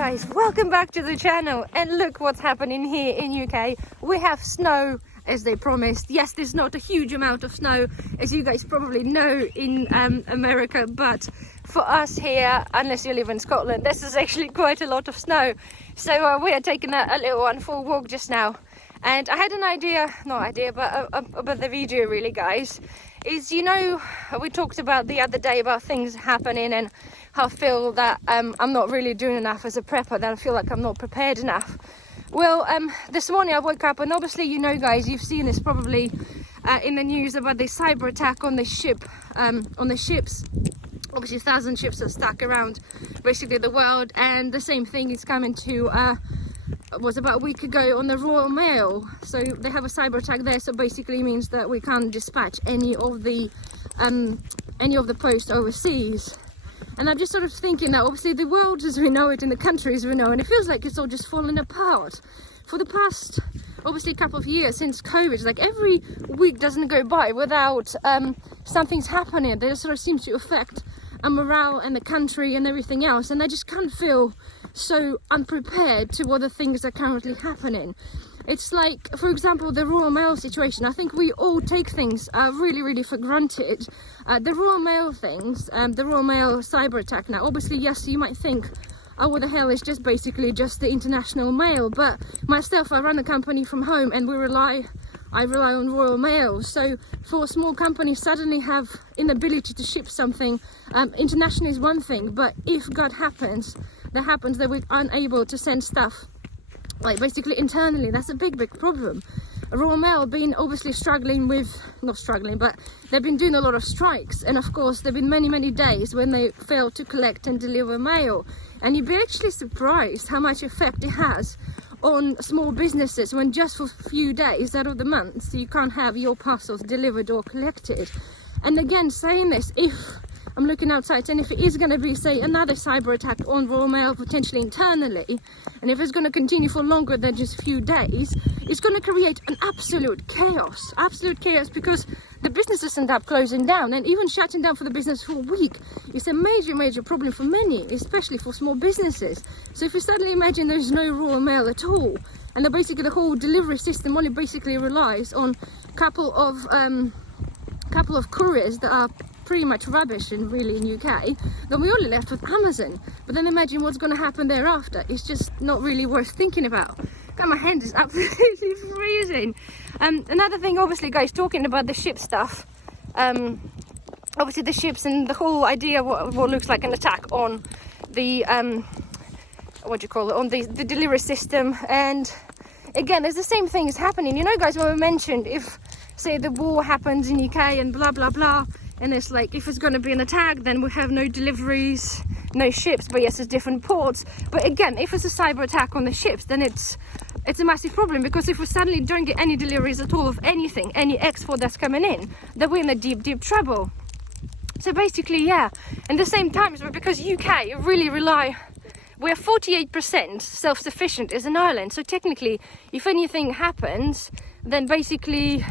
guys, welcome back to the channel, and look what's happening here in UK. We have snow as they promised. Yes, there's not a huge amount of snow, as you guys probably know, in America, but for us here, unless you live in Scotland, this is actually quite a lot of snow. So we are taking a little one for a walk just now, and I had an idea, about the video really, guys. Is, you know, we talked about the other day about things happening and how I feel that I'm not really doing enough as a prepper, that I feel like I'm not prepared enough. Well, this morning I woke up, and obviously, you know, guys, you've seen this probably in the news about the cyber attack on the ship, on the ships. Obviously 1,000 ships are stuck around basically the world, and the same thing is coming to was about a week ago on the Royal Mail. So they have a cyber attack there, so basically means that we can't dispatch any of the post overseas. And I'm just sort of thinking that obviously the world as we know it, in the country as we know, and it feels like it's all just falling apart. For the past, obviously, couple of years since COVID, like every week doesn't go by without something's happening that sort of seems to affect morale and the country and everything else. And I just can't feel so unprepared to what the things are currently happening. It's like, for example, the Royal Mail situation. I think we all take things really for granted. The Royal Mail things, the Royal Mail cyber attack now, obviously, yes, you might think, oh, what the hell, is just basically just the international mail. But myself, I run a company from home, and I rely on Royal Mail. So for a small company suddenly have inability to ship something internationally is one thing, but if God happens that we're unable to send stuff, like basically internally, that's a big problem. Royal Mail been obviously not struggling, but they've been doing a lot of strikes, and of course there have been many days when they fail to collect and deliver mail, and you'd be actually surprised how much effect it has on small businesses when just for a few days out of the month you can't have your parcels delivered or collected. And again, saying this, if I'm looking outside, and if it is going to be, say, another cyber attack on Royal Mail, potentially internally, and if it's going to continue for longer than just a few days, it's going to create an absolute chaos, because the businesses end up closing down, and even shutting down for the business for a week is a major problem for many, especially for small businesses. So if you suddenly imagine there's no Royal Mail at all, and basically the whole delivery system only basically relies on a couple of couriers that are pretty much rubbish in UK, then we're only left with Amazon. But then imagine what's going to happen thereafter. It's just not really worth thinking about. God, my hand is absolutely freezing. Another thing, obviously, guys, talking about the ship stuff, obviously the ships and the whole idea what looks like an attack on the on the delivery system. And again, there's the same thing is happening, you know, guys, when we mentioned, if say the war happens in UK and blah blah, and it's like, if it's going to be an attack, then we have no deliveries, no ships, but yes, it's different ports. But again, if it's a cyber attack on the ships, then it's a massive problem, because if we suddenly don't get any deliveries at all of anything, any export that's coming in, then we're in a deep trouble. So basically, yeah, and the same time, because UK really we're 48% self-sufficient as an island, so technically, if anything happens, then basically,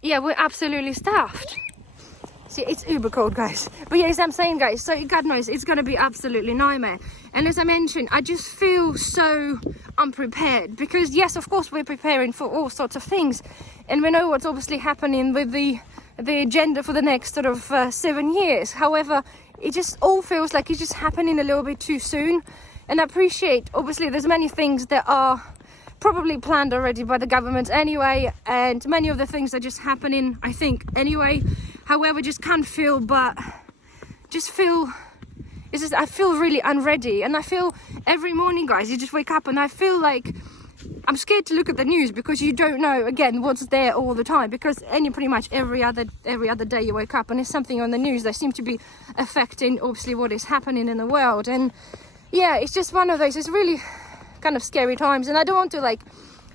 yeah, we're absolutely stuffed. See, it's uber cold, guys. But yeah, as I'm saying, guys, so God knows it's going to be absolutely nightmare. And as I mentioned, I just feel so unprepared, because yes, of course, we're preparing for all sorts of things, and we know what's obviously happening with the agenda for the next sort of 7 years. However, it just all feels like it's just happening a little bit too soon. And I appreciate, obviously, there's many things that are probably planned already by the government anyway, and many of the things are just happening, I think, anyway. However, just can't feel, but just feel, I feel really unready. And I feel every morning, guys, you just wake up and I feel like I'm scared to look at the news, because you don't know, again, what's there all the time, because pretty much every other day you wake up and there's something on the news that seems to be affecting, obviously, what is happening in the world. And yeah, it's just one of those, it's really kind of scary times, and I don't want to like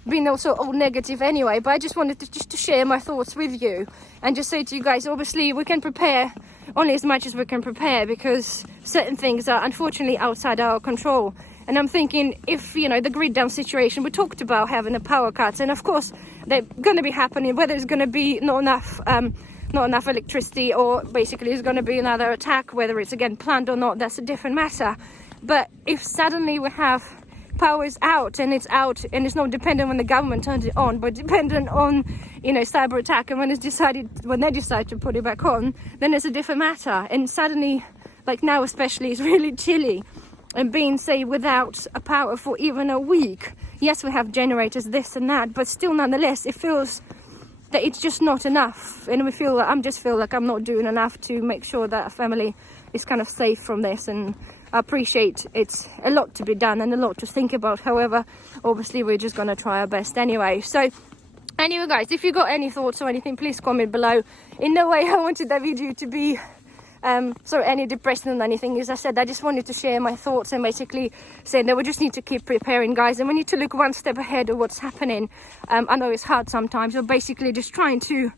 being also all negative anyway, but I just wanted to share my thoughts with you and just say to you guys, obviously we can prepare only as much as we can prepare, because certain things are unfortunately outside our control. And I'm thinking, if, you know, the grid down situation, we talked about having the power cuts, and of course they're going to be happening, whether it's going to be not enough electricity, or basically it's going to be another attack, whether it's again planned or not, that's a different matter. But if suddenly we have powers out and it's not dependent when the government turns it on, but dependent on, you know, cyber attack, and when they decide to put it back on, then it's a different matter. And suddenly, like now especially, it's really chilly, and being, say, without a power for even a week. Yes, we have generators, this and that, but still nonetheless it feels that it's just not enough, and I just feel like I'm not doing enough to make sure that a family is kind of safe from this. And I appreciate it's a lot to be done and a lot to think about. However, obviously we're just going to try our best anyway. So anyway guys, if you got any thoughts or anything, please comment below. In no way I wanted that video to be any depressing or anything. As I said, I just wanted to share my thoughts and basically saying that we just need to keep preparing, guys, and we need to look one step ahead of what's happening. I know it's hard sometimes, but basically just trying to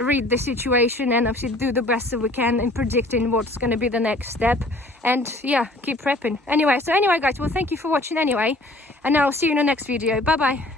read the situation and obviously do the best that we can in predicting what's going to be the next step, and yeah, keep prepping. Anyway guys, well, thank you for watching anyway, and I'll see you in the next video. Bye bye.